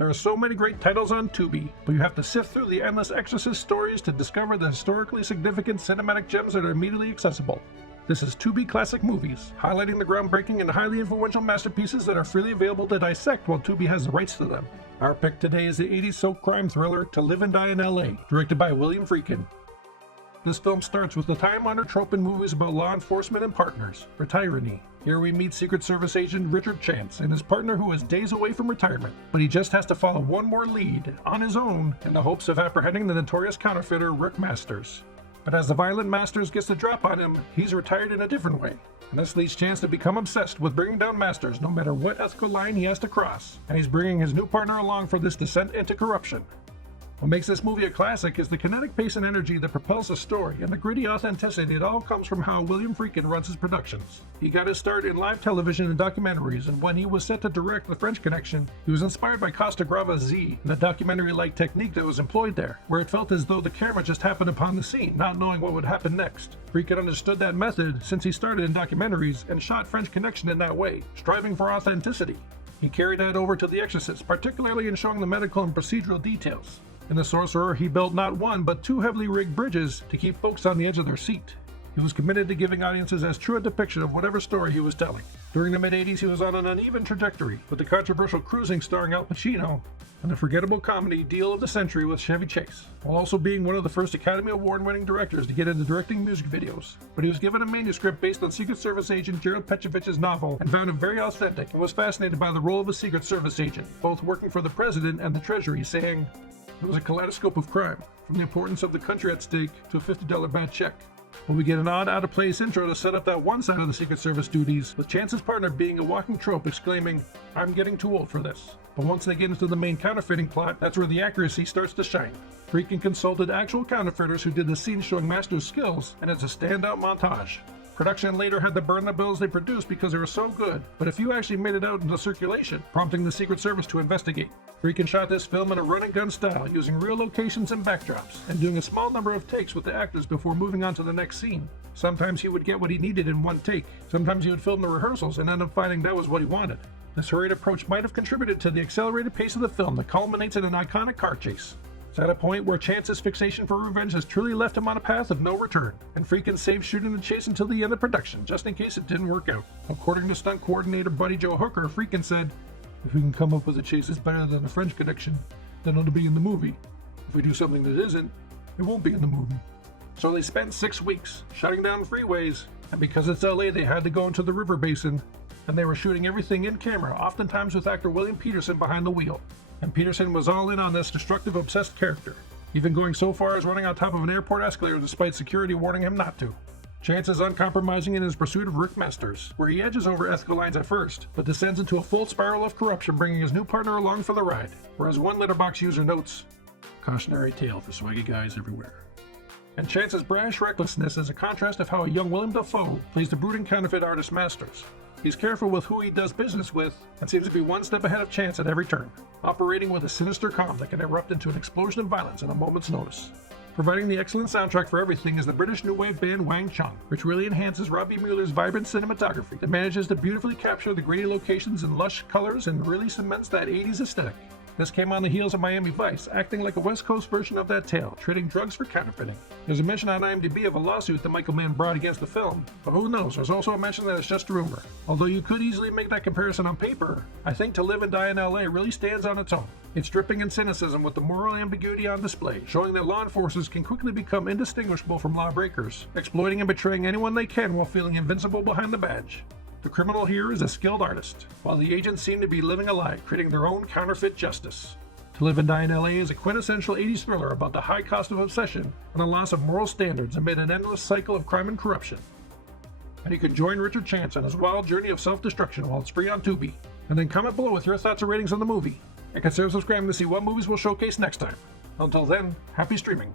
There are so many great titles on Tubi, but you have to sift through the endless Exorcist stories to discover the historically significant cinematic gems that are immediately accessible. This is Tubi Classic Movies, highlighting the groundbreaking and highly influential masterpieces that are freely available to dissect while Tubi has the rights to them. Our pick today is the 80s soap crime thriller To Live and Die in LA, directed by William Friedkin. This film starts with the time-honored trope in movies about law enforcement and partners, retiree. Here we meet Secret Service agent Richard Chance and his partner who is days away from retirement, but he just has to follow one more lead, on his own, in the hopes of apprehending the notorious counterfeiter Rick Masters. But as the violent Masters gets the drop on him, he's retired in a different way. And this leads Chance to become obsessed with bringing down Masters no matter what ethical line he has to cross, and he's bringing his new partner along for this descent into corruption. What makes this movie a classic is the kinetic pace and energy that propels the story, and the gritty authenticity that all comes from how William Friedkin runs his productions. He got his start in live television and documentaries, and when he was set to direct The French Connection, he was inspired by Costa Grava's Z, and the documentary-like technique that was employed there, where it felt as though the camera just happened upon the scene, not knowing what would happen next. Friedkin understood that method since he started in documentaries and shot French Connection in that way, striving for authenticity. He carried that over to The Exorcist, particularly in showing the medical and procedural details. In The Sorcerer, he built not one, but two heavily rigged bridges to keep folks on the edge of their seat. He was committed to giving audiences as true a depiction of whatever story he was telling. During the mid-80s, he was on an uneven trajectory, with the controversial Cruising starring Al Pacino, and the forgettable comedy Deal of the Century with Chevy Chase, while also being one of the first Academy Award-winning directors to get into directing music videos. But he was given a manuscript based on Secret Service agent Gerald Petchovich's novel and found it very authentic and was fascinated by the role of a Secret Service agent, both working for the President and the Treasury, saying, "It was a kaleidoscope of crime, from the importance of the country at stake to a $50 bad check." But we get an odd, out-of-place intro to set up that one side of the Secret Service duties, with Chance's partner being a walking trope exclaiming, "I'm getting too old for this." But once they get into the main counterfeiting plot, that's where the accuracy starts to shine. Friedkin consulted actual counterfeiters who did the scenes showing Masters' skills, and it's a standout montage. Production later had to burn the bills they produced because they were so good, but a few actually made it out into circulation, prompting the Secret Service to investigate. Friedkin shot this film in a run-and-gun style, using real locations and backdrops, and doing a small number of takes with the actors before moving on to the next scene. Sometimes he would get what he needed in one take, sometimes he would film the rehearsals and end up finding that was what he wanted. This hurried approach might have contributed to the accelerated pace of the film that culminates in an iconic car chase. It's at a point where Chance's fixation for revenge has truly left him on a path of no return, and Friedkin saved shooting the chase until the end of production, just in case it didn't work out. According to stunt coordinator Buddy Joe Hooker, Friedkin said, "If we can come up with a chase that's better than The French Connection, then it'll be in the movie. If we do something that isn't, it won't be in the movie." So they spent 6 weeks shutting down freeways, and because it's LA, they had to go into the river basin, and they were shooting everything in camera, oftentimes with actor William Peterson behind the wheel. And Peterson was all in on this destructive, obsessed character, even going so far as running on top of an airport escalator despite security warning him not to. Chance is uncompromising in his pursuit of Rick Masters, where he edges over ethical lines at first, but descends into a full spiral of corruption, bringing his new partner along for the ride. Whereas one Letterboxd user notes, "Cautionary tale for swaggy guys everywhere." And Chance's brash recklessness is a contrast of how a young Willem Dafoe plays the brooding counterfeit artist Masters. He's careful with who he does business with, and seems to be one step ahead of Chance at every turn, operating with a sinister calm that can erupt into an explosion of violence in a moment's notice. Providing the excellent soundtrack for everything is the British new wave band Wang Chung, which really enhances Robbie Mueller's vibrant cinematography that manages to beautifully capture the gritty locations and lush colors and really cements that 80s aesthetic. This came on the heels of Miami Vice, acting like a West Coast version of that tale, trading drugs for counterfeiting. There's a mention on IMDb of a lawsuit that Michael Mann brought against the film, but who knows, there's also a mention that it's just a rumor. Although you could easily make that comparison on paper, I think To Live and Die in LA really stands on its own. It's dripping in cynicism with the moral ambiguity on display, showing that law enforcers can quickly become indistinguishable from lawbreakers, exploiting and betraying anyone they can while feeling invincible behind the badge. The criminal here is a skilled artist, while the agents seem to be living a lie, creating their own counterfeit justice. To Live and Die in LA is a quintessential 80s thriller about the high cost of obsession and the loss of moral standards amid an endless cycle of crime and corruption. And you can join Richard Chance on his wild journey of self-destruction while it's free on Tubi. And then comment below with your thoughts or ratings on the movie. And consider subscribing to see what movies we'll showcase next time. Until then, happy streaming.